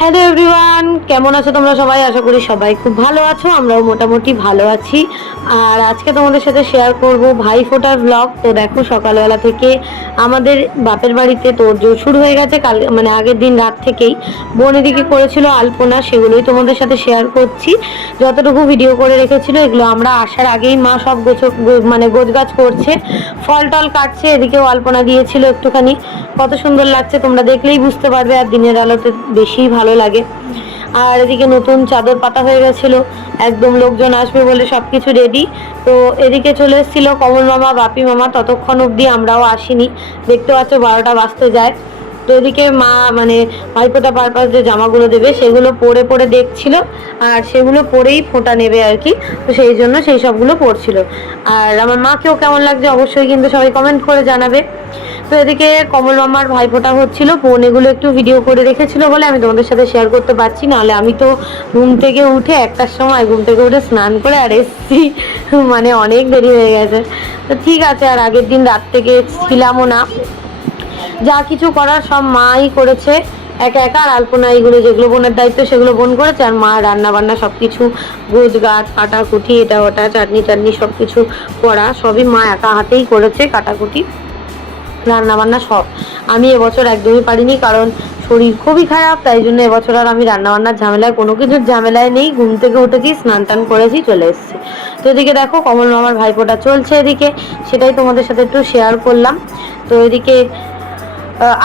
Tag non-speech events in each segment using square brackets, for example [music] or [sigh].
Hello everyone, কেমন আছো তোমরা সবাই? আশা করি সবাই খুব ভালো আছো, আমরাও মোটামুটি ভালো আছি। আর আজকে তোমাদের সাথে শেয়ার করব ভাই ফোটার ব্লগ তো দেখো, সকালবেলা থেকে আমাদের বাপের বাড়িতে তো শুরু হয়ে গেছে, কাল মানে আগের দিন রাত থেকেই। বোন এদিকে করেছিল আলপনা, সেগুলোই তোমাদের সাথে শেয়ার করছি। যতটুকু ভিডিও করে রেখেছিল, এগুলো আমরা আসার আগেই মা সব গোছ মানে গোছগাছ করছে, ফল টল কাটছে, এদিকেও আলপনা দিয়েছিল একটুখানি। কত সুন্দর লাগছে, তোমরা দেখলেই বুঝতে পারবে, আর দিনের আলোতে বেশি ভালো লাগে। আর এদিকে নতুন চাদর পাতা হয়ে গেছিল, একদম লোকজন আসবে বলে সব কিছু রেডি তো এদিকে চলে এসেছিল কমল মামা, বাপি মামা, ততক্ষণ অবধি আমরাও আসিনি। দেখতে পাচ্ছ বারোটা বাজতে যায়। তো এদিকে মা মানে ভাইফোঁটা পারপাস যে জামাগুলো দেবে, সেগুলো পরে পরে দেখছিল, আর সেগুলো পরেই ফোঁটা নেবে আর কি। তো সেই জন্য সেই সবগুলো পড়ছিল আর আমার মাকেও কেমন লাগছে অবশ্যই কিন্তু সবাই কমেন্ট করে জানাবে। তো এদিকে কমল মামার ভাইফোঁটা হচ্ছিল, বোন এগুলো একটু ভিডিও করে রেখেছিল বলে আমি তোমাদের সাথে শেয়ার করতে পারছি। নাহলে আমি তো ঘুম থেকে উঠে একটার সময় ঘুম থেকে উঠে স্নান করে আর এসছি। মানে অনেক দেরি হয়ে গেছে। তো ঠিক আছে, আর আগের দিন রাত থেকে ছিলামও না। যা কিছু করার সব মাই করেছে। একা একা আর আলপনা এইগুলো যেগুলো বোনের দায়িত্ব সেগুলো বোন করেছে। আর মা রান্না বান্না সব কিছু গুজ গাছ, কাটাকুটি, এটা ওটা, চাটনি টাটনি সব কিছু করা, সবই মা একা হাতেই করেছে কাটাকুটি। রান্না বান্না সব। আমি এবছর একদমই পারিনি কারণ শরীর খুবই খারাপ, তাই জন্য এবছর আর আমি রান্না বান্নার ঝামেলায় কোনো কিছুর ঝামেলায় নেই। ঘুম থেকে উঠেছি স্নান টান করেছি চলে এসেছি। তো এদিকে দেখো কমল মামার ভাইপোটা চলছে এদিকে, সেটাই তোমাদের সাথে একটু শেয়ার করলাম। তো এদিকে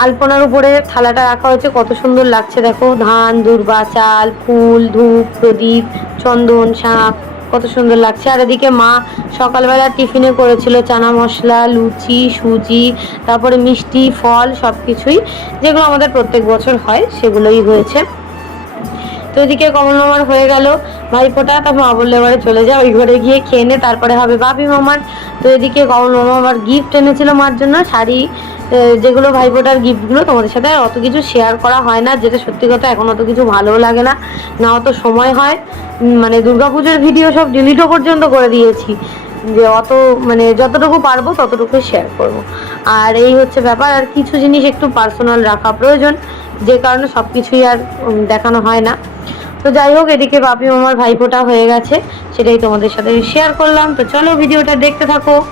আলপনার উপরে থালাটা রাখা হয়েছে, কত সুন্দর লাগছে দেখো। ধান, দুর্বা, চাল, ফুল, ধূপ, প্রদীপ, চন্দন, শাঁখ। কত সুন্দর লাগছে। আর এদিকে মা সকালবেলা টিফিনে করেছিল চানা মশলা, লুচি, সুজি, তারপরে মিষ্টি, ফল সব কিছুই যেগুলো আমাদের প্রত্যেক বছর হয়, সেগুলোই হয়েছে। তো এদিকে কমল মামার হয়ে গেল। ভাইফোঁটা তা মা বললে, এবারে চলে যা, ওই ঘরে গিয়ে খেয়ে নে, তারপরে হবে বাপি মামার। তো এদিকে কমল মামা আমার গিফট এনেছিল মার জন্য, শাড়ি যেগুলো ভাইফোঁটার গিফটগুলো তোমাদের সাথে অত কিছু শেয়ার করা হয় না। যেটা সত্যি কথা, এখন অত কিছু ভালোও লাগে না। না অত সময় হয়। মানে দুর্গাপুজোর ভিডিও সব ডিলিটও পর্যন্ত করে দিয়েছি। যে অত মানে যতটুকু পারব ততটুকু শেয়ার করব। আর এই হচ্ছে ব্যাপার, আর কিছু জিনিস একটু পার্সোনাল রাখা প্রয়োজন। যে কারণে সব কিছুই আর দেখানো হয় না। তো যাই হোক, এদিকে বাপি মামার ভাইফোঁটা হয়ে গেছে। সেটাই তোমাদের সাথে শেয়ার করলাম। তো চলো ভিডিওটা দেখতে থাকো।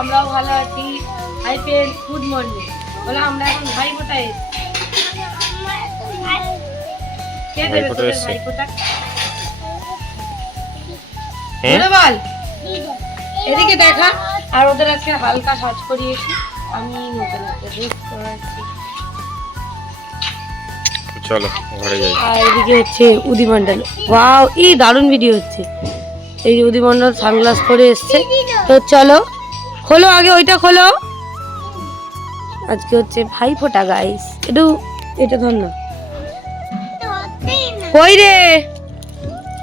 আমরাও ভালো আছি। হাই ফ্রেন্ড গুড মর্নিং বলে আমরা এখন ভাইফোঁটা এসেছি। কে দেবে ভাইফোঁটা তোদের এসছে। হ্যাঁ? বল এদিকে দেখা। আর ওদের আজকে হালকা সাজ করিয়েছি। আমি নতুন একটা ড্রেস করাচ্ছি চলো ঘরে যাই। আর এদিকে হচ্ছে ওয়াও এই দারুণ ভিডিও হচ্ছে। এই যে উদি মন্ডল সানগ্লাস পরে এসছে। তো চলো খোলো আগে ওইটা খোলো। আজকে হচ্ছে ভাই ফোটা গাইস একটু এটা ধর না। কই রে?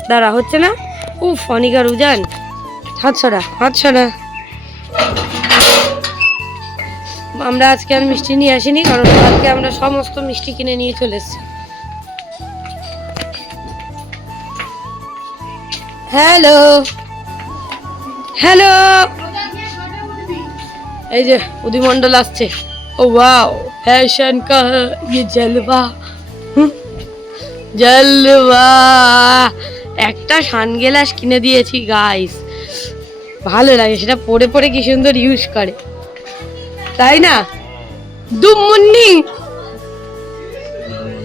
দাঁড়া হচ্ছে না? উফ অনিকার উজান হাত ছড়া হাত ছড়া আমরা আজকে আর মিষ্টি নিয়ে আসিনি কারণ আজকে আমরা সমস্ত মিষ্টি কিনে নিয়ে চলে এসেছি। হ্যালো। হ্যালো। এই যে উদিমণ্ডল আসছে। ও ওয়াও, ফ্যাশন কা ইয়ে জলবা জলবা একটা সানগ্লাস কিনে দিয়েছি গাইস ভালো লাগে, সেটা পরে পরে কি সুন্দর ইউজ করে। তাই না? দুমুন্নি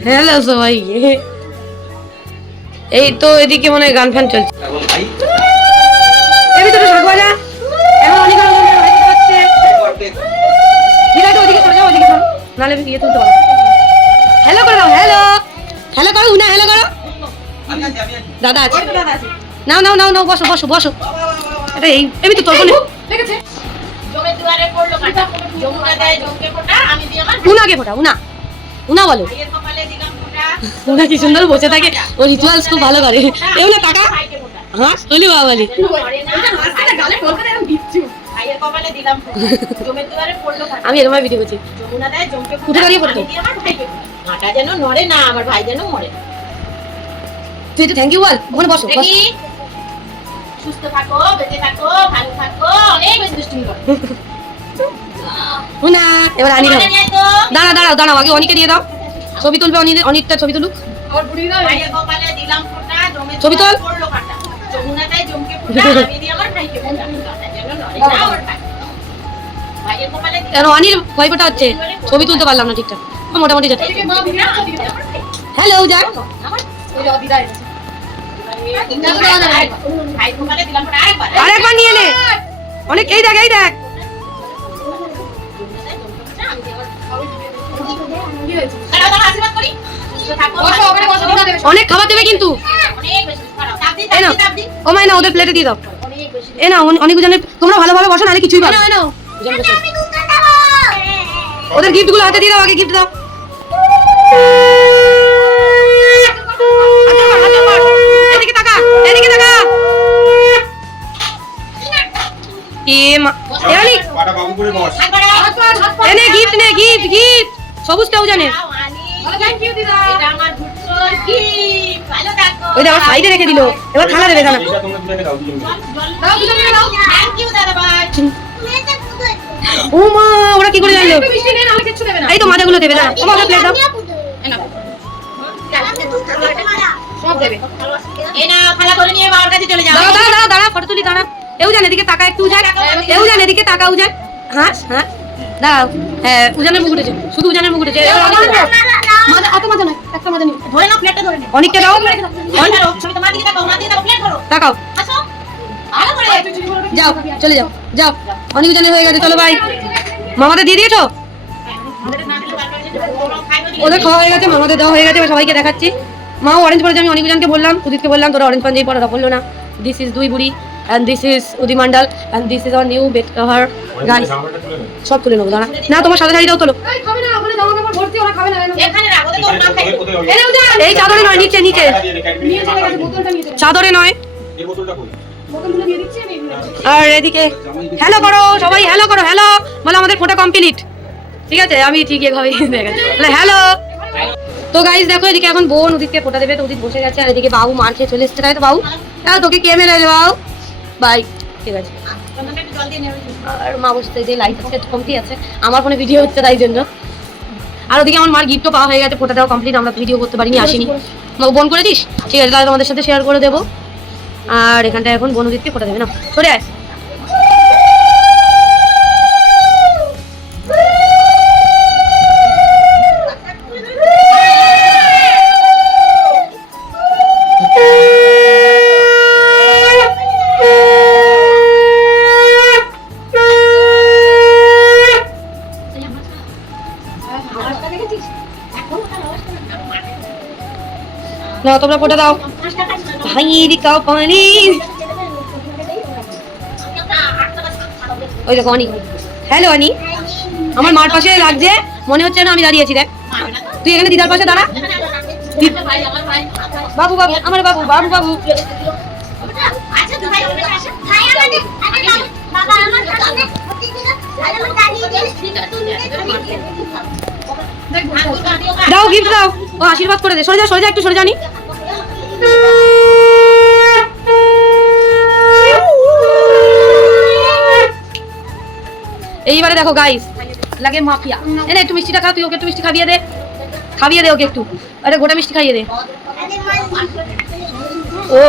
হ্যালো সবাই এই তো এদিকে মনে হয় গান ফ্যান চলছে। নাহলে আমি ইয়ে তুলতে পারব। হ্যালো করো হ্যালো হ্যালো করো উনা হ্যালো করো। দাদা আছে। নাও নাও নাও নাও বসো বসো বসো। এটা এই এমনি তো তোর বলে ফোটা আমি উনা উনা। উনা বলো। উনা কি সুন্দর বসে থাকে। ও রিচুয়ালস খুব ভালো করে। এগুলো টাকা হ্যাঁ তুলি বাবালি করে আমি এরকম ভিডিও করছি। উঠে দাঁড়িয়ে পড়তো। মাটা যেন নড়ে না আমার ভাই যেন মরে। তুই তো থ্যাংক ইউ বল। ওখানে বসো বসো। সুস্থ থাকো বেঁচে থাকো ভালো থাকো অনেক বেশি দুষ্টুমি করো। না এবার আনি দাও। দাঁড়া দাঁড়াও দাঁড়াও আগে অনিকে দিয়ে দাও। ছবি তুলবে অনি অনিকটা ছবি তুলুক। ছবি তোল। পড়ল জমকে ফোঁটা আমি দিয়ে আমার ভাইকে কেন অনির ভয়পাটা হচ্ছে ছবি তুলতে পারলাম না ঠিকঠাক। মোটামুটি যাচ্ছে। হ্যালো যাক। আরেকবার নিয়ে নে। অনেক, এই দেখ এই দেখ। অনেক খাবার দেবে কিন্তু। ওদের প্লেটে দিয়ে দাও। এ না অনেক জনের তোমরা ভালোভাবে বসো নাহলে কিছুই পাবে না। ওদের গিফটগুলো হাতে দিয়ে দাও আগে গিফট দাও। সবুজটাও জানে? দাও, আনি। এটা ওই আমার সাইডে রেখে দিল। এবার খালা দেবে দাদাভাই। ও মা ওরা কি করে জানলো? এই তো মাজাগুলো দেবে দাঁড়া। ও মা প্লেট দাও। হ্যাঁ হ্যাঁ হ্যাঁ শুধু উজানের মুখ উঠেছে। মাজা এত মাজা নয় একটা মাজা নিও ধরে নাও, প্লেটটা ধরে নাও। অনেকটা দাও। প্লেট তোমার দিকে তাকাও, ওনার দিকে তাকাও, প্লেট ধরো। তাকাও। আসো। ভালো করে। যাও চলে যাও যাও। অনেক উজানের হয়ে গেছে চলো ভাই মামাদের দিয়ে দিয়েছ? ওদের খাওয়া হয়ে গেছে মামাদের দেওয়া হয়ে গেছে সবাইকে দেখাচ্ছি। মাও অরেঞ্জ পরেছে আমি অনেক উজানকে বললাম উদিতকে বললাম তোরা অরেঞ্জ পাঞ্জাবি পরে বলল না। দিস ইজ দুই বুড়ি and this is Udi Mondal and this is our new bed cover guys জামাটা তুলে নে। সব তুলে নেব দাঁড়া। না তোমার সাদা শাড়িটাও তোলো। এখানে ওর নাম খাইবে। কোথায় কোথায় এই চাদরে নয় নিচে নিচে। চাদরে নয়। এই বোতলটা কই? আর এদিকে হ্যালো করো সবাই হ্যালো করো হ্যালো বলে আমাদের ফোটা কমপ্লিট ঠিক আছে আমি ঠিক এভাবেই [laughs] হ্যালো তো গাইজ দেখো এদিকে এখন বোন উদিতকে ফোটা দেবে তো উদিত বসে গেছে আর এদিকে বাবু মার খেয়ে চলে এসছে তাই তো বাবু? হ্যাঁ তোকে কে মেরে দেবে বাবু? বাই ঠিক আছে। আর মা বসতে যে লাইট আছে কমতি আছে আমার ফোনে ভিডিও হচ্ছে তাই জন্য। আর ওদিকে আমার মার গিফটও পাওয়া হয়ে গেছে ফোটাটাও কমপ্লিট আমরা ভিডিও করতে পারিনি আসিনি। বোন করে দিস ঠিক আছে তাহলে তোমাদের সাথে শেয়ার করে দেবো। আর এখানটা এখন বোন উদিতকে ফোটা দেবে না? সরে আয়। না তোমরা ফোটা দাও? ভাই দিকাও পানি। ওই দেখো, অনি। হ্যালো, অনি। আমার মার পাশে লাগছে, মনে হচ্ছে না আমি দাঁড়িয়ে আছি, দেখ। তুই এখানে দিদার পাশে দাঁড়া। বাবু বাবু, আমার বাবু বাবু বাবু। দাও গিফট দাও। ও, আশীর্বাদ করে দে। সরে যা সরে যা, একটু সরে জানি এইবারে দেখো গাইস লাগে মাফিয়া। এনে একটু মিষ্টিটা খা, তুই ওকে একটু মিষ্টি খাইয়ে দে। খাইয়ে দে ওকে একটু। আরে, গোটা মিষ্টি খাইয়ে দে। ও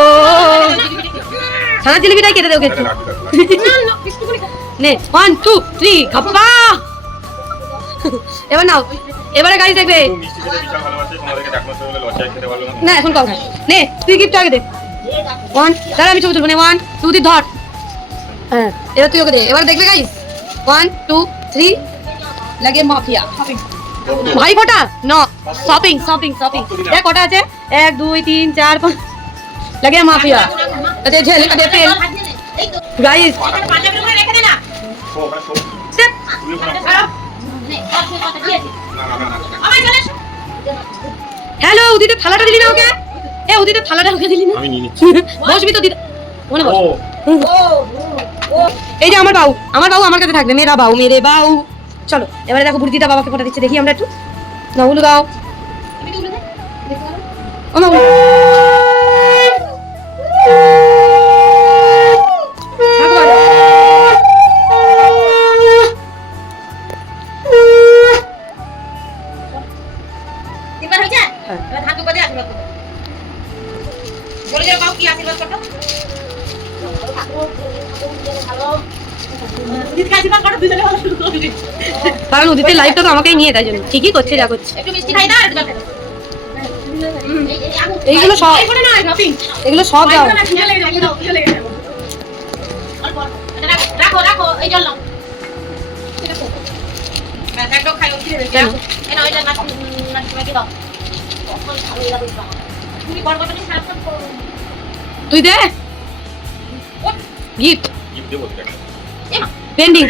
ছানা জিলিপিটাই কেটে দে ওকে একটু। নে ওয়ান টু থ্রি খাপ্পা এবার নাও। এবারে গাড়ি দেখবে। না, এখন কম। খাই নে, তুই গিফট আগে দে। ওয়ান দাঁড়া, আমি ছবি তুলবো। নে ওয়ান তুই ধর। হ্যাঁ এবার তুই ওকে দে। এবার দেখবে গাইস ওয়ান টু থ্রি লাগে মাফিয়া ভাই ফোটা ন শপিং শপিং শপিং দেখ কটা আছে? এক দুই তিন চার পাঁচ। লাগে মাফিয়া। আচ্ছা ঝেল কাটে ফেল গাইস। হ্যালো উদিতে থালাটা দিলি না ওকে? এ উদিতে থালাটা ওকে দিলি না? আমি নিয়ে নিচ্ছি। বসবি তো দিদা। মনে বস। ও। এই যে আমার বাউ আমার বাউ আমার কাছে থাকবে মেরা বাউ মেরে বাউ। চলো, এবারে দেখো বুড়িদিটা বাবাকে ফোটা দিচ্ছে, দেখি আমরা একটু। না গাও ও মা কারণ উদিতের লাইফটা তো আমাকেই নিয়ে তাই জন্য। ঠিকই করছে যা করছে। এইগুলো সব- এগুলো সব রাখো, রাখো, এই জল নাও। তুই দে। গিফট গিফট দেবো পেন্ডিং।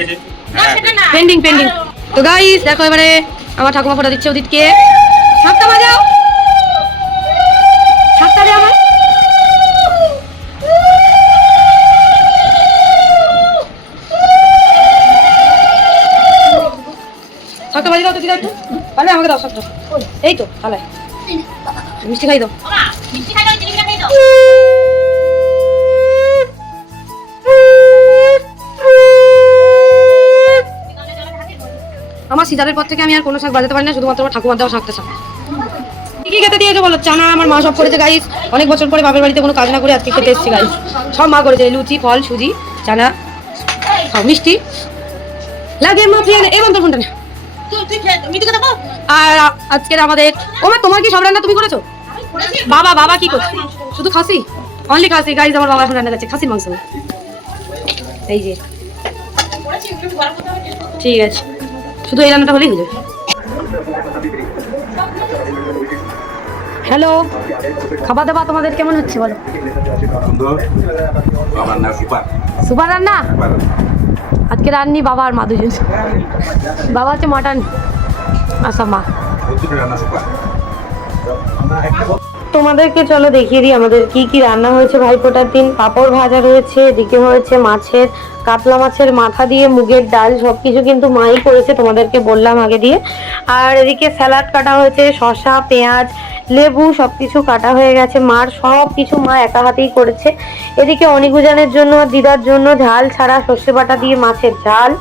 পেন্ডিং পেন্ডিং তো গাইস দেখো এবারে আমার ঠাকুমা ফোটা দিচ্ছে উদিতকে। সাতটা বাজাও। সাতটা দে আমার সাতটা বাজে দাও তো দিদা একটু। পারলে আমাকে দাও সাতটা। এই তো থালায় মিষ্টি খাই দাও। মিষ্টি খাই আমার সিজারের পর থেকে আমি আর কোনো শাক বাজাতে পারি না, শুধুমাত্র আমার ঠাকুমার দেওয়া শাকটা শাক। কি খেতে দিয়েছ বলো? চানা, আমার মা সব করেছে গাইস অনেক বছর পরে বাপের বাড়িতে কোনো কাজ না করে আজকে খেতে এসেছি গাইস সব মা করেছে, লুচি, ফল, সুজি, চানা, সব মিষ্টি। লাগে মা প্রিয়া এই বন্ধ ফোনটা নে। আর আজকের আমাদের, ও মা, তোমার কি সব রান্না তুমি করেছ? বাবা বাবা কি করছে? শুধু খাসি? অনলি খাসি গাইস আমার বাবা এখন রান্না করছে খাসির মাংস। এই যে। ঠিক আছে। শুধু এই রান্নাটা হলেই হয়ে হ্যালো খাবার দাবার তোমাদের কেমন হচ্ছে বলো? সুপার রান্না? আজকে রান্নি বাবা আর মা দুজন। বাবা হচ্ছে মাটন আচ্ছা মা। তোমাদেরকে চলো দেখিয়ে দিই আমাদের কি কি রান্না হয়েছে। ভাইফোঁটার দিন পাঁপড় ভাজা রয়েছে, এদিকে হয়েছে মাছের কাতলা মাছের মাথা দিয়ে, মুগের ডাল সব কিছু কিন্তু মাই করেছে তোমাদেরকে বললাম আগে দিয়ে। আর এদিকে স্যালাড কাটা হয়েছে শশা পেঁয়াজ, লেবু সব কিছু কাটা হয়ে গেছে। মার সব কিছু মা একা হাতেই করেছে। এদিকে অনিগুজানের জন্য, দিদার জন্য ঝাল ছাড়া সর্ষে বাটা দিয়ে মাছের ঝাল।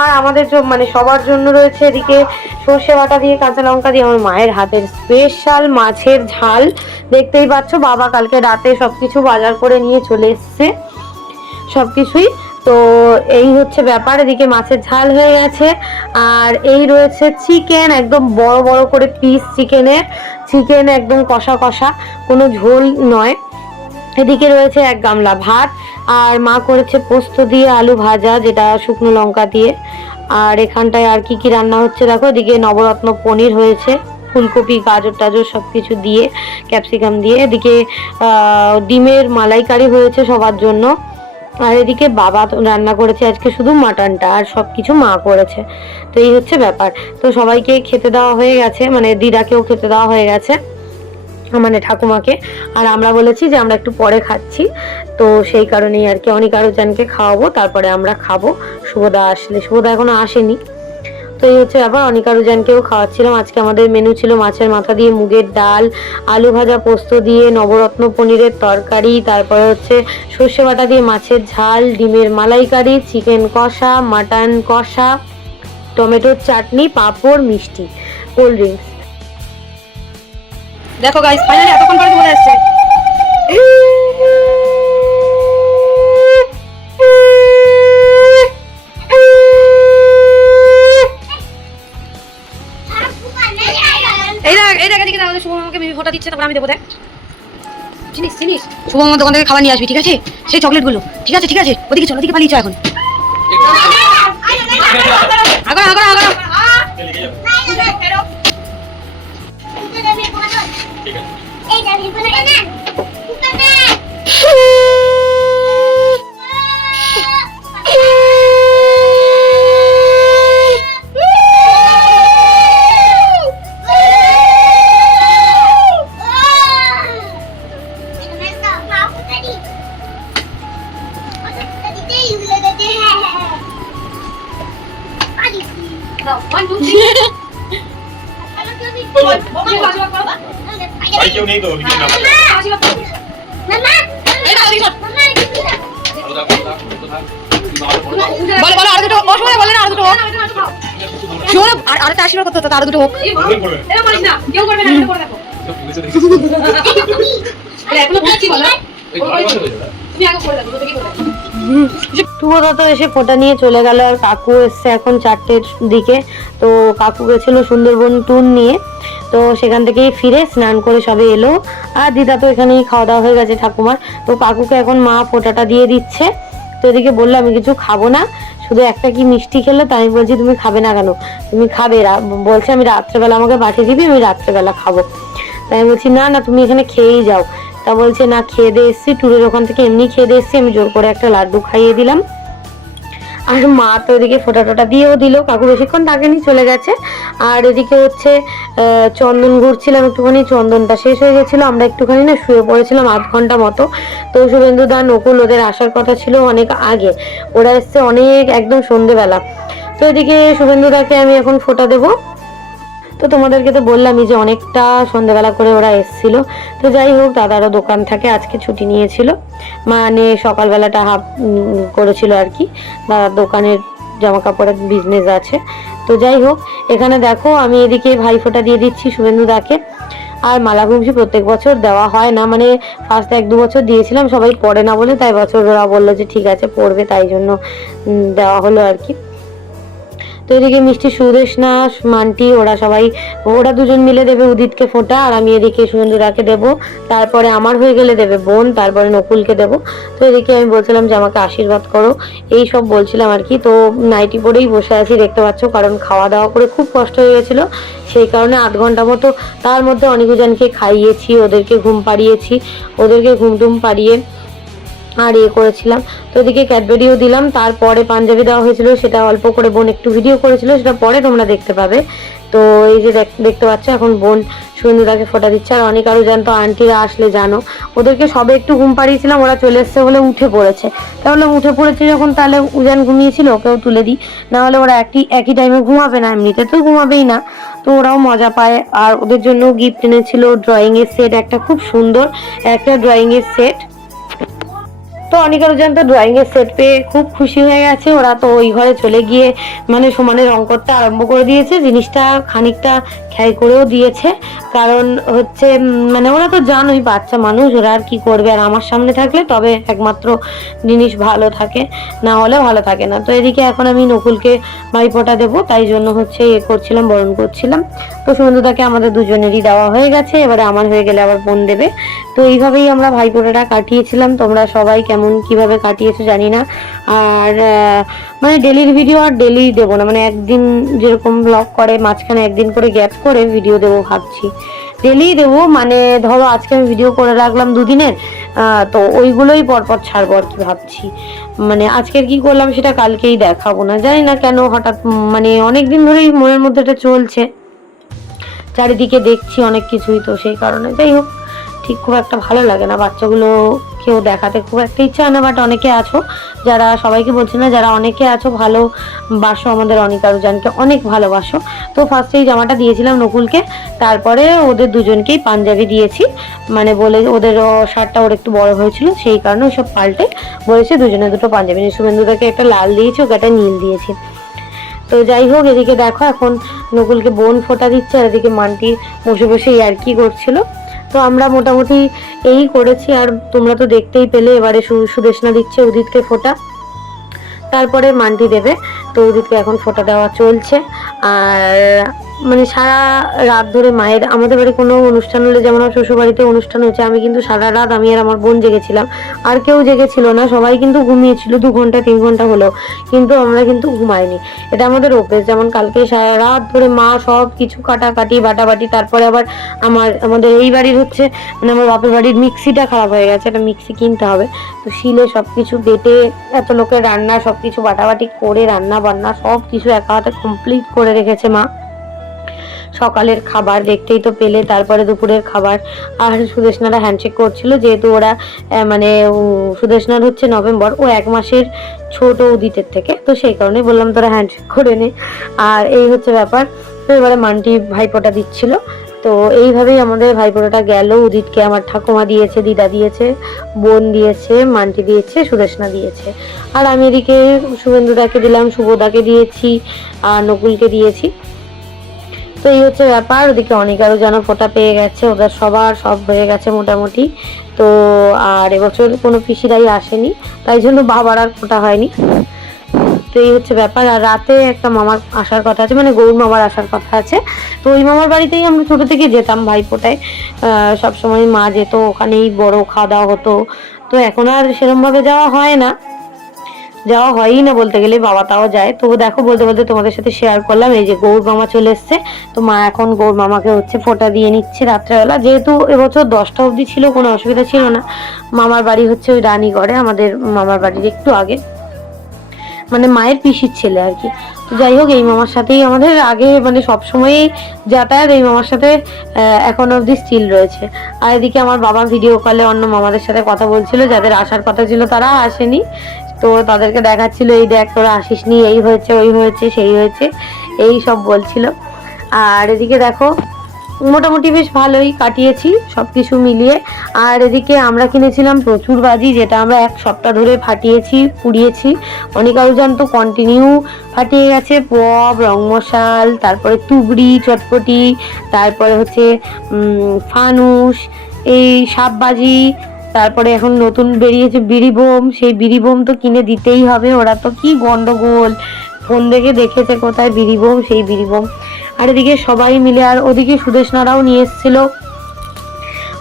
আর আমাদের মানে সবার জন্য রয়েছে এদিকে সর্ষে বাটা দিয়ে কাঁচা লঙ্কা দিয়ে আমার মায়ের হাতের স্পেশাল মাছের ঝাল। দেখতেই পাচ্ছ, বাবা কালকে রাতে সব কিছু বাজার করে নিয়ে চলে এসছে। সবকিছুই তো এই হচ্ছে ব্যাপার, এদিকে মাছের ঝাল হয়ে গেছে। আর এই রয়েছে চিকেন একদম বড় বড় করে পিস চিকেনের চিকেন একদম কষা কষা, কোনো ঝোল নয়। এদিকে রয়েছে এক গামলা ভাত, আর মা করেছে পোস্ত দিয়ে আলু ভাজা, যেটা শুকনো লঙ্কা দিয়ে। আর এখানটায় আর কি কি রান্না হচ্ছে দেখো, এদিকে নবরত্ন পনির হয়েছে, ফুলকপি, গাজর টাজর সব কিছু দিয়ে, ক্যাপসিকাম দিয়ে। এদিকে ডিমের মালাইকারি হয়েছে সবার জন্য। আর এদিকে বাবা রান্না করেছে আজকে শুধু মাটনটা আর সব কিছু মা করেছে। তো এই হচ্ছে ব্যাপার। তো সবাইকে খেতে দেওয়া হয়ে গেছে মানে দিদাকেও খেতে দেওয়া হয়ে গেছে মানে ঠাকুমাকে। আর আমরা বলেছি যে আমরা একটু পরে খাচ্ছি, তো সেই কারণেই আর কি অনেক আরও জানকে খাওয়াবো, তারপরে আমরা খাব। শুভদা আসলে, শুভদা এখনও আসেনি। তো এই হচ্ছে ব্যাপার। অনিকারুজানকেও খাওয়াচ্ছিলাম। আজকে আমাদের মেনু ছিল মাছের মাথা দিয়ে মুগের ডাল, আলু ভাজা পোস্ত দিয়ে নবরত্ন পনিরের তরকারি, তারপরে হচ্ছে সর্ষে বাটা দিয়ে মাছের ঝাল, ডিমের মালাইকারি চিকেন কষা মাটন কষা, টমেটোর চাটনি, পাঁপড়, মিষ্টি কোল্ড ড্রিঙ্কস দেখো গাইস ফাইনালি এতক্ষণ পরে চলে আসছে। এই দেখ এই দেখ ওদের শুভম আমাকে দিচ্ছে তারপর আমি দেবো দেখ চিনিস শুভম আমার দোকান থেকে খাবার নিয়ে আসবি ঠিক আছে সেই চকলেটগুলো ঠিক আছে ঠিক আছে ওদিকে চলো ওদিকে পালিয়ে চো এখন আগো আগো আগো কে লিখে যাবে? ঠিক আছে কেউ নেই তো নিজের নাম। বলো বলো আর দুটো ও শুনে বলে না আর দুটো হোক। শুনে আর আশীর্বাদ করতে হতো আরও দুটো হোক। বলিস না কেউ করবে না এটা করে দেখো দেখেছি বলছি বলো। থেকে বলে শুভদত্ত এসে ফোটা নিয়ে চলে গেল আর কাকু এসছে এখন চারটের দিকে। তো কাকু গেছিল সুন্দরবন ট্যুর নিয়ে। তো সেখান থেকেই ফিরে স্নান করে সবে এলো। আর দিদা তো এখানেই খাওয়া দাওয়া হয়ে গেছে ঠাকুমার। তো কাকুকে এখন মা ফোটাটা দিয়ে দিচ্ছে। তো এদিকে বলল, আমি কিছু খাব না। শুধু একটা কি মিষ্টি খেলে? তাই আমি বলছি, তুমি খাবে না কেন? তুমি খাবে বলছে, আমি রাত্রেবেলা আমাকে পাঠিয়ে দিবি, আমি রাত্রেবেলা খাব। তাই আমি বলছি, না না, তুমি এখানে খেয়েই যাও। তা বলছে, না, খেয়ে দিয়ে এসছি। ট্যুরের ওখান থেকে এমনি খেয়ে দিয়ে এসছি। আমি জোর করে একটা লাড্ডু খাইয়ে দিলাম। আর মা তো ওদিকে ফোটা টোটা দিয়েও দিল। কাকু বেশিক্ষণ থাকেনি চলে গেছে। আর এদিকে হচ্ছে চন্দন ঘুরছিলাম একটুখানি। চন্দনটা শেষ হয়ে গেছিল। আমরা একটুখানি না শুয়ে পড়েছিলাম আধ ঘণ্টা মতো। তো শুভেন্দু দা, নকুল ওদের আসার কথা ছিল অনেক আগে। ওরা এসছে অনেক, একদম সন্ধেবেলা। তো এদিকে শুভেন্দু দাকে আমি এখন ফোটা দেবো। তো তোমাদেরকে তো বললামই যে অনেকটা সন্ধ্যাবেলা করে ওরা এসছিল। তো যাই হোক, দাদারও দোকান থাকে, আজকে ছুটি নিয়েছিল। মানে সকালবেলাটা হাফ করেছিল আর কি। দাদার দোকানের জামা কাপড়ের বিজনেস আছে। তো যাই হোক, এখানে দেখো, আমি এদিকে ভাইফোঁটা দিয়ে দিচ্ছি শুভেন্দু দাকে। আর মালা ঘুমসি প্রত্যেক বছর দেওয়া হয় না। মানে ফার্স্ট এক দু বছর দিয়েছিলাম, সবাই পড়ে না বলে, তাই বছর ওরা বলল যে ঠিক আছে, পড়বে, তাই জন্য দেওয়া হলো আর কি। তো এদিকে মিষ্টি সুদেশনা মান্টি, ওরা সবাই, ওরা দুজন মিলে দেবে উদিতকে ফোঁটা, আর আমি এদিকে সুরেন্দ্রদাকে দেবো। তারপরে আমার হয়ে গেলে দেবে বোন, তারপরে নকুলকে দেবো। তো এদিকে আমি বলছিলাম যে আমাকে আশীর্বাদ করো। এই সব বলছিলাম আর কি। তো নাইটি পরেই বসে আছি, দেখতে পাচ্ছ, কারণ খাওয়া দাওয়া করে খুব কষ্ট হয়ে গেছিল। সেই কারণে আধ ঘণ্টা মতো তার মধ্যে অনেকজনকে খাইয়েছি, ওদেরকে ঘুম পাড়িয়েছি। ওদেরকে ঘুম টুম পাড়িয়ে আর ইয়ে করেছিলাম। তো এদিকে ক্যাডবেরিও দিলাম, তারপরে পাঞ্জাবি দেওয়া হয়েছিল, সেটা অল্প করে বোন একটু ভিডিও করেছিল, সেটা পরে তোমরা দেখতে পাবে। তো এই যে দেখ- দেখতে পাচ্ছ, এখন বোন সুন্দরাকে ফোটা দিচ্ছে, আর অনেক আরও জানতো আন্টিরা আসলে জানো। ওদেরকে সবে একটু ঘুম পাড়িয়েছিলাম, ওরা চলে এসছে বলে উঠে পড়েছে। তাহলে উঠে পড়েছে যখন, তাহলে উজান ঘুমিয়েছিল, ওকেও তুলে দিই। না হলে ওরা একই একই টাইমে ঘুমাবে না, এমনিতে তো ঘুমাবেই না। তো ওরাও মজা পায়, আর ওদের জন্য গিফট এনেছিল ড্রয়িংয়ের সেট একটা খুব সুন্দর একটা ড্রয়িংয়ের সেট তো অনিকা রোজান তো এর সেট পেয়ে খুব খুশি হয়ে গেছে। ওরা তো ওই ঘরে চলে গিয়ে মানে সমানে রং করতে আরম্ভ করে দিয়েছে। জিনিসটা খানিকটা খেয়াল করেও দিয়েছে। কারণ হচ্ছে মানে ওরা তো জানোই, বাচ্চা মানুষ, ওরা আর কি করবে? আর আমার সামনে থাকলে তবে একমাত্র জিনিস ভালো থাকে, না হলে ভালো থাকে না। তো এদিকে এখন আমি নকুলকে ভাইফোঁটা দেবো। তাই জন্য হচ্ছে ইয়ে করছিলাম, বরণ করছিলাম। তো সুন্দরদাকে আমাদের দুজনেরই দেওয়া হয়ে গেছে। এবারে আমার হয়ে গেলে আবার বোন দেবে। তো এইভাবেই আমরা ভাইফোঁটাটা কাটিয়েছিলাম। তোমরা সবাই কেমন কীভাবে কাটিয়েছো জানি না। আর মানে ডেলির ভিডিও আর ডেলি দেবো না। মানে একদিন যেরকম ব্লগ করে, মাঝখানে একদিন করে গ্যাপ করে ভিডিও দেবো ভাবছি। ডেলি দেবো মানে ধরো আজকে আমি ভিডিও করে রাখলাম দুদিনের তো ওইগুলোই পরপর ছাড়বো আর কি ভাবছি। মানে আজকের কি করলাম সেটা কালকেই দেখাবো না। জানি না কেন হঠাৎ মানে অনেক দিন ধরেই মনের মধ্যে এটা চলছে। চারিদিকে দেখছি অনেক কিছুই তো সেই কারণে। যাই হোক ঠিক খুব একটা ভালো লাগে না। বাচ্চাগুলো কেউ দেখাতে খুব একটা ইচ্ছা হয় না বাট অনেকে আছো, যারা সবাইকে বলছি না, যারা অনেকে আছো, ভালো বাসো আমাদের অনেক আরও জানকে অনেক ভালোবাসো। তো ফার্স্টে এই জামাটা দিয়েছিলাম নকুলকে, তারপরে ওদের দুজনকেই পাঞ্জাবি দিয়েছি। মানে বলে ওদের শার্টটা ওর একটু বড় হয়েছিল, সেই কারণে ওসব পাল্টে বলেছে দুজনে দুটো পাঞ্জাবি নিয়ে। শুভেন্দুদাকে একটা লাল দিয়েছি, ওকে একটা নীল দিয়েছি। তো যাই হোক, এদিকে দেখো এখন নকুলকে বোন ফোটা দিচ্ছে, আর এদিকে মান্টি বসে বসে আর কি করছিল। তো আমরা মোটামুটি এই করেছি আর তোমরা তো দেখতেই পেলে এবারে সুদেশনা দিচ্ছে উদিতকে ফোটা। তারপরে মান্টি দেবে, তো উদিতকে এখন ফোটা দেওয়া চলছে। আর মানে সারা রাত ধরে মায়ের, আমাদের বাড়ি কোনো অনুষ্ঠান হলে যেমন আমার শ্বশুরবাড়িতে অনুষ্ঠান হয়েছে, আমি কিন্তু সারা রাত আমি আর আমার বোন জেগেছিলাম। আর কেউ জেগেছিল না, সবাই কিন্তু ঘুমিয়েছিল দু ঘণ্টা, তিন ঘণ্টা হলো কিন্তু আমরা কিন্তু ঘুমাইনি। এটা আমাদের অভ্যেস, যেমন কালকে সারা রাত ধরে মা সব কিছু কাটাকাটি, বাটাবাটি, তারপরে আবার আমার, আমাদের এই বাড়ির হচ্ছে মানে আমার বাপের বাড়ির মিক্সিটা খারাপ হয়ে গেছে, একটা মিক্সি কিনতে হবে। তো শিলে সব কিছু বেটে, এত লোকের রান্না সব কিছু বাটাবাটি করে রান্না বান্না সব কিছু একা হাতে কমপ্লিট করে রেখেছে মা। সকালের খাবার দেখতেই তো পেলে, তারপরে দুপুরের খাবার। আর সুদেশনারা হ্যান্ডশেক করছিল, যেহেতু ওরা মানে সুদেশনার হচ্ছে নভেম্বর, ও এক মাসের ছোট উদিতের থেকে, তো সেই কারণে বললাম তোরা হ্যান্ডশেক করে নে। আর এই হচ্ছে ব্যাপার, তো এবারে মান্টি ভাইপোটা দিচ্ছিল। তো এইভাবেই আমাদের ভাইপোটাটা গেল, উদিতকে আমার ঠাকুমা দিয়েছে, দিদা দিয়েছে, বোন দিয়েছে, মান্টি দিয়েছে, সুদেশনা দিয়েছে। আর আমি এদিকে শুভেন্দুদাকে দিলাম, শুভদাকে দিয়েছি, আর নকুলকে দিয়েছি। তো এই হচ্ছে ব্যাপার। ওদিকে অনেকারও যেন ফোটা পেয়ে গেছে ওদের সবার সব হয়ে গেছে মোটামুটি। তো আর এবছর কোনো পিসিরাই আসেনি তাই জন্য বাবার আর ফোটা হয়নি। তো এই হচ্ছে ব্যাপার। আর রাতে একটা মামার আসার কথা আছে মানে গৌর মামার আসার কথা আছে। তো ওই মামার বাড়িতেই আমরা ছোটো থেকে যেতাম ভাইফোঁটায়। আহ, সবসময় মা যেত ওখানেই বড় খাওয়া দাওয়া হতো। তো এখন আর সেরমভাবে যাওয়া হয় না। যাওয়া হয়ই না বলতে গেলে বাবা তাও যায়। তো দেখো, বলতে বলতে তোমাদের সাথে শেয়ার করলাম, এই যে গৌর মামা চলে এসছে। তো মা এখন গৌর মামাকে হচ্ছে ফোঁটা দিয়ে নিচ্ছে রাত্রেবেলা। যেহেতু এবছর দশটা অবধি ছিল, কোনো অসুবিধা ছিল না। মামার বাড়ি হচ্ছে ওই রানীগড়ে, আমাদের মামার বাড়ির একটু আগে। মানে মায়ের পিসির ছেলে আর কি। যাই হোক, এই মামার সাথেই আমাদের আগে মানে সবসময়ই যাতায়াত, এই মামার সাথে এখন অবধি স্টিল রয়েছে। আর এদিকে আমার বাবা ভিডিও কলে অন্য মামাদের সাথে কথা বলছিল, যাদের আসার কথা ছিল তারা আসেনি। তো তাদেরকে দেখাচ্ছিল, এই দেখ তোরা আসিস নি, এই হয়েছে, ওই হয়েছে, সেই হয়েছে। এই সব বলছিল। আর এদিকে দেখো, মোটামুটি বেশ ভালোই কাটিয়েছি সব কিছু মিলিয়ে। আর এদিকে আমরা কিনেছিলাম প্রচুর বাজি, যেটা আমরা এক সপ্তাহ ধরে ফাটিয়েছি, পুড়িয়েছি। অনেক আয়োজন তো কন্টিনিউ ফাটিয়ে গেছে। পপ রং মশাল তারপরে তুবড়ি, চটপটি, তারপরে হচ্ছে ফানুস, এই সাপ বাজি তারপরে এখন নতুন বেরিয়েছে বিড়ি বোম, সেই বিড়ি বোম তো কিনে দিতেই হবে। ওরা তো কি গন্ডগোল। ফোন দেখে দেখেছে কোথায় বিড়ি বোম, সেই বিড়ি বোম। আর এদিকে সবাই মিলে, আর ওদিকে সুদেশনারাও নিয়ে এসেছিল।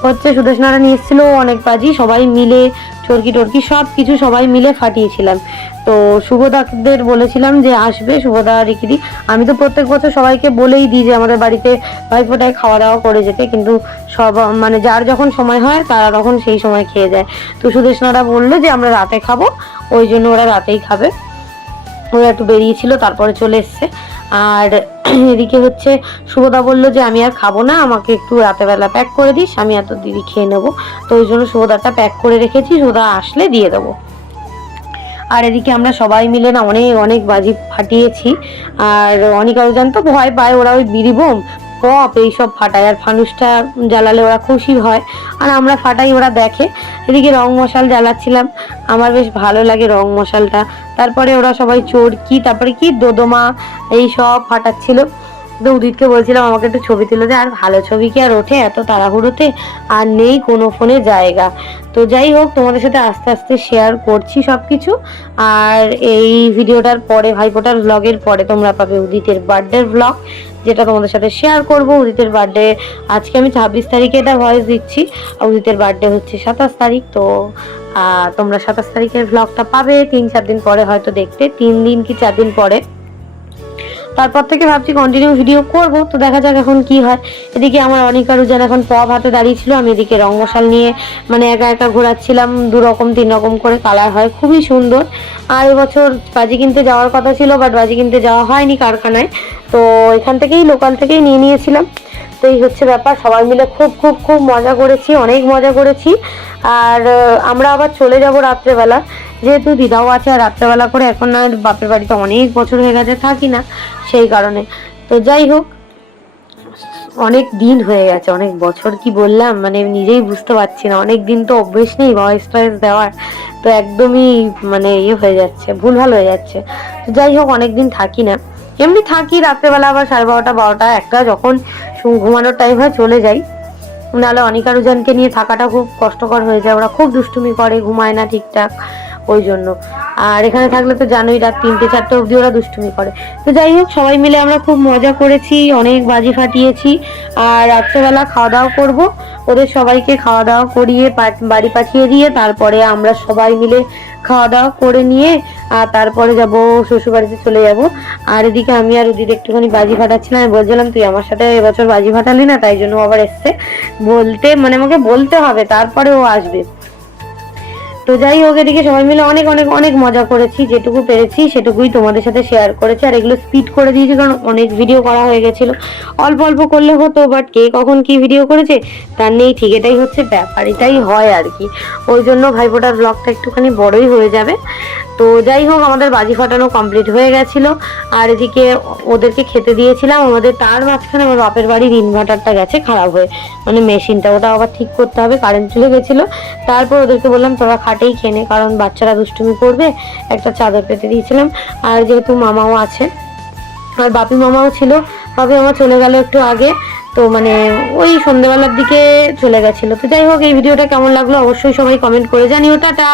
হচ্ছে সুদেশনারা নিয়ে এসেছিল, অনেক বাজি। সবাই মিলে চরকি টর্কি সব কিছু সবাই মিলে ফাটিয়েছিলাম। তো শুভদাদের বলেছিলাম যে আসবে শুভদা রিকিদি। আমি তো প্রত্যেক বছর সবাইকে বলেই দিই যে আমাদের বাড়িতে ভাইফোঁটায় খাওয়া দাওয়া করে যেতে, কিন্তু সব মানে যার যখন সময় হয় তারা তখন সেই সময় খেয়ে যায়। তো সুদেশনারা বলল যে আমরা রাতে খাব, ওই জন্য ওরা রাতেই খাবে। ওরা একটু বেরিয়েছিল, তারপরে চলে এসছে। আর এদিকে হচ্ছে শুভদা বলল যে আমি আর খাব না, আমাকে একটু রাতেবেলা প্যাক করে দিস, আমি এত দিদি খেয়ে নেব। তো ওই জন্য শুভদাটা প্যাক করে রেখেছি, শুভদা আসলে দিয়ে দেবো। আর এদিকে আমরা সবাই মিলে না অনেক অনেক বাজি ফাটিয়েছি। আর অনেক আরও জানতো ভয় পায়, ওরা ওই বিড়ি বোম পপ এইসব ফাটায়। আর ফানুসটা জ্বালালে ওরা খুশি হয়। আর আমরা ফাটাই, ওরা দেখে। এদিকে রং মশাল জ্বালাচ্ছিলাম। আমার বেশ ভালো লাগে রং মশালটা। তারপরে ওরা সবাই চোরকি, তারপরে কি দোদমা, এই সব ফাটাচ্ছিল। তো উদিতকে বলছিলাম, আমাকে একটু ছবি তুলে দে। আর ভালো ছবি কি আর ওঠে এত তাড়াহুড়োতে? আর নেই কোনো ফোনে জায়গা। তো যাই হোক, তোমাদের সাথে আস্তে আস্তে শেয়ার করছি সব কিছু আর এই ভিডিওটার পরে, ভাইফোঁটার ব্লগের পরে তোমরা পাবে উদিতের বার্থডের ব্লগ যেটা তোমাদের সাথে শেয়ার করব। উদিতের বার্থডে আজকে আমি ছাব্বিশ তারিখে এটা ভয়েস দিচ্ছি। উদিতের বার্থডে হচ্ছে সাতাশ তারিখ, তো তোমরা সাতাশ তারিখের ব্লগটা পাবে। তিন, চার দিন পরে হয়তো দেখতে। তিন দিন কি চার দিন পরে? তারপর থেকে ভাবছি কন্টিনিউ ভিডিও করব, তো দেখা যাক এখন কি হয়। এদিকে আমার অনেক আরও যেন এখন পপ হাতে দাঁড়িয়েছিল, আমি এদিকে রঙ্গশাল নিয়ে মানে একা একা ঘোরাচ্ছিলাম, দু রকম, তিন রকম করে কালার হয়, খুবই সুন্দর। আর এবছর বাজি কিনতে যাওয়ার কথা ছিল বাট বাজি কিনতে যাওয়া হয়নি কারখানায়, তো এখান থেকেই লোকাল থেকেই নিয়ে নিয়েছিলাম। তো এই হচ্ছে ব্যাপার। সবাই মিলে খুব খুব খুব মজা করেছি, অনেক মজা করেছি। আর আমরা আবার চলে যাব রাত্রেবেলা। যেহেতু দিদাও আছে, আর রাত্রেবেলা করে এখন আর বাপের বাড়িতে অনেক বছর হয়ে গেছে, থাকি না সেই কারণে। তো যাই হোক, অনেক দিন হয়ে গেছে, অনেক বছর কি বললাম মানে নিজেই বুঝতে পারছি না। অনেক দিন তো অভ্যেস নেই ভয়েস টয়েস দেওয়ার। তো একদমই মানে ইয়ে হয়ে যাচ্ছে ভুল ভালো হয়ে যাচ্ছে। তো যাই হোক, অনেক দিন থাকি না। এমনি থাকি, রাত্রেবেলা আবার সাড়ে বারোটা বারোটা, একটা যখন ঘুমানোর টাইম হয় চলে যাই। নাহলে অনিকারুজনকে নিয়ে থাকাটা খুব কষ্টকর হয়ে যায়। ওরা খুব দুষ্টুমি করে, ঘুমায় না ঠিকঠাক ওই জন্য। আর এখানে থাকলে তো জানোই রাত তিনটে, চারটে অবধি ওরা দুষ্টুমি করে। তো যাই হোক, সবাই মিলে আমরা খুব মজা করেছি, অনেক বাজি ফাটিয়েছি। আর রাত্রেবেলা খাওয়া দাওয়া করব। ওদের সবাইকে খাওয়া দাওয়া করিয়ে বাড়ি পাঠিয়ে দিয়ে তারপরে আমরা সবাই মিলে খাওয়া দাওয়া করে নিয়ে, আর তারপরে যাব শ্বশুর বাড়িতে চলে যাব। আর এদিকে আমি আর ওদিকে একটুখানি বাজি ফাটাচ্ছিলাম আমি বলছিলাম, তুই আমার সাথে এবছর বাজি ফাটালি না? তাই জন্য আবার এসছে। বলতে মানে আমাকে বলতে হবে, তারপরে ও আসবে। তো যাই হোক, এদিকে সবাই মিলে অনেক অনেক অনেক মজা করেছি, যেটুকু পেরেছি, সেটুকুই তোমাদের সাথে শেয়ার করেছি, আর এগুলো স্পিড করে দিয়েছি, কারণ অনেক ভিডিও করা হয়ে গেছিল। অল্প অল্প করলে হতো বাট কে কখন কি ভিডিও করেছে, তার নেই ঠিক, এটাই হচ্ছে ব্যাপার, এটাই হয় আর কি। ওই জন্য ভাইফোঁটার ব্লগটা একটুখানি বড়ই হয়ে যাবে। তো যাই হোক, আমাদের বাজি ফাটানো কমপ্লিট হয়ে গেছিল। আর এদিকে ওদেরকে খেতে দিয়েছিলাম, আমাদের তার মাঝখানে আমার বাপের বাড়ির ইনভার্টারটা গেছে, খারাপ হয়ে মানে মেশিনটা ওটা আবার ঠিক করতে হবে কারেন্ট চলে গেছিল। তারপর ওদেরকে বললাম, তোরা খাটেই খেনে কারণ বাচ্চারা দুষ্টুমি করবে, একটা চাদর পেতে দিয়েছিলাম। আর যেহেতু মামাও আছে, আর বাপি মামাও ছিল ভাবে আমার চলে গেল একটু আগে, তো মানে ওই সন্ধ্যেবেলার দিকে চলে গেছিল। তো যাই হোক, এই ভিডিওটা কেমন লাগল অবশ্যই সবাই কমেন্ট করে জানিও, টাটা!